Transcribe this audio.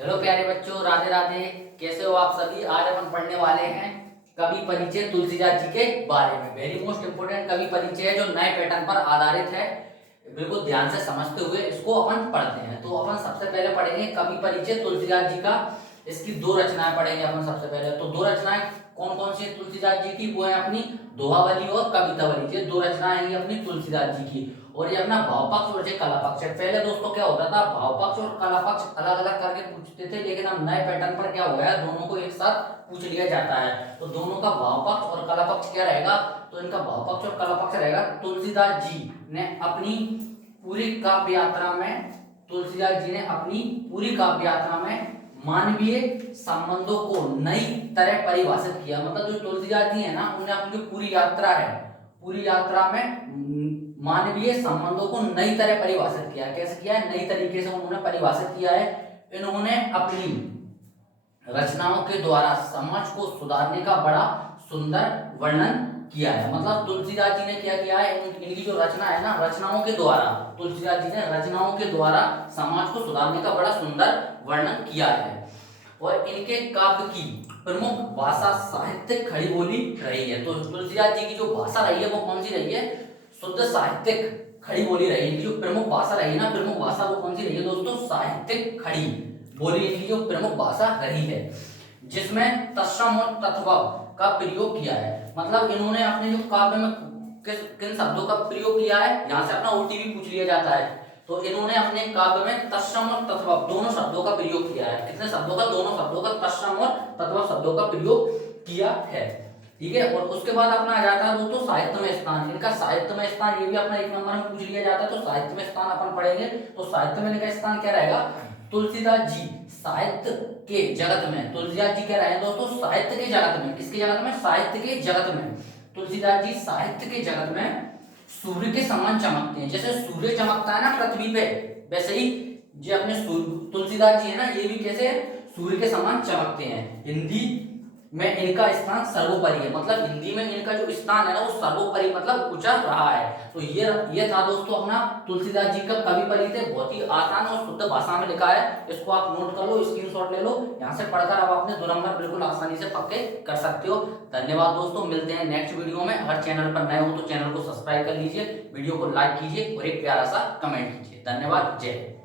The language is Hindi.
हेलो प्यारे बच्चों, राधे राधे। कैसे हो आप सभी। आज अपन पढ़ने वाले हैं कवि परिचय तुलसीदास जी के बारे में। वेरी मोस्ट इंपोर्टेंट कवि परिचय है जो नए पैटर्न पर आधारित है। बिल्कुल ध्यान से समझते हुए इसको अपन पढ़ते हैं। तो अपन सबसे पहले पढ़ेंगे कवि परिचय तुलसीदास जी का। इसकी दो रचनाएं पढ़ेंगे अपन सबसे पहले। तो दो रचनाएं कौन कौन सी है तुलसीदास जी की, वो है अपनी दोहावली और कवितावली। ये दो रचनाएं हैं अपनी तुलसीदास जी की। और ये अपना भाव पक्ष और कला पक्ष है। पहले दोस्तों क्या होता था, भाव पक्ष और कला पक्ष अलग अलग करके पूछते थे, लेकिन अब नए पैटर्न पर क्या हो गया, दोनों को एक साथ पूछ लिया जाता है। तो दोनों का भाव पक्ष और कला पक्ष क्या रहेगा, तो इनका भाव पक्ष और कला पक्ष रहेगा। तुलसीदास जी ने अपनी पूरी काव्य यात्रा में तुलसीदास जी ने अपनी पूरी काव्य यात्रा में मानवीय संबंधों को नई तरह परिभाषित किया। मतलब जो तुलसीदास जी है ना, उन्होंने अपनी जो पूरी यात्रा है, पूरी यात्रा में मानवीय संबंधों को नई तरह परिभाषित किया है। कैसे किया है, नई तरीके से उन्होंने परिभाषित किया है। इन्होंने अपनी रचनाओं के द्वारा समाज को सुधारने का बड़ा सुंदर वर्णन किया है। मतलब तुलसीदास जी ने क्या किया है, इनकी जो रचना है ना, रचनाओं के द्वारा तुलसीदास जी ने रचनाओं के द्वारा समाज को सुधारने का बड़ा सुंदर वर्णन किया है। और इनके काव्य की प्रमुख भाषा साहित्यिक खड़ी बोली रही है। तो तुलसीदास जी की जो भाषा रही है वो कौन सी रही है, शुद्ध साहित्यिक खड़ी बोली रही है। इनकी जो प्रमुख भाषा रही है ना, प्रमुख भाषा वो कौन सी रही है दोस्तों, साहित्यिक खड़ी बोली इनकी जो प्रमुख भाषा रही है, जिसमें तत्सम और तत्वम का प्रयोग किया है। मतलब इन्होंने अपने जो काव्य में किन शब्दों का प्रयोग किया है, यहाँ से अपना ओटीवी पूछ लिया जाता है। तो इन्होंने अपने काव्य में तत्सम और तत्वम दोनों शब्दों का प्रयोग किया है। कितने शब्दों का, दोनों शब्दों का, तत्सम और तत्वम शब्दों का प्रयोग किया है। ठीक है। और उसके बाद अपना आ जाता है दोस्तों साहित्य में स्थान। इनका साहित्य में स्थान, ये भी अपना एक नंबर में पूछ लिया जाता है। तो साहित्य में स्थान अपन पढ़ेंगे। तो साहित्य में इनका स्थान क्या रहेगा, तुलसीदास जी साहित्य के जगत में। तुलसीदास जी क्या रहे हैं दोस्तों, साहित्य के जगत में। किसके जगत में, साहित्य के जगत में। तुलसीदास जी साहित्य के जगत में सूर्य के समान चमकते हैं। जैसे सूर्य चमकता है ना पृथ्वी पे, वैसे ही जो अपने तुलसीदास जी है ना, ये भी कैसे सूर्य के समान चमकते हैं। हिंदी में इनका स्थान सर्वोपरि है। मतलब हिंदी में इनका जो स्थान है ना, वो सर्वोपरि मतलब ऊंचा रहा है। तो ये था दोस्तों अपना तुलसीदास जी का कवि परिचय। बहुत ही आसान और शुद्ध भाषा में लिखा है। इसको आप नोट कर लो, स्क्रीनशॉट ले लो। यहाँ से पढ़कर आप अपने 2 नंबर बिल्कुल आसानी से पक्के कर सकते हो। धन्यवाद दोस्तों, मिलते हैं नेक्स्ट वीडियो में। अगर चैनल पर नए हो तो चैनल को सब्सक्राइब कर लीजिए, वीडियो को लाइक कीजिए और एक प्यारा सा कमेंट कीजिए। धन्यवाद, जय हिंद।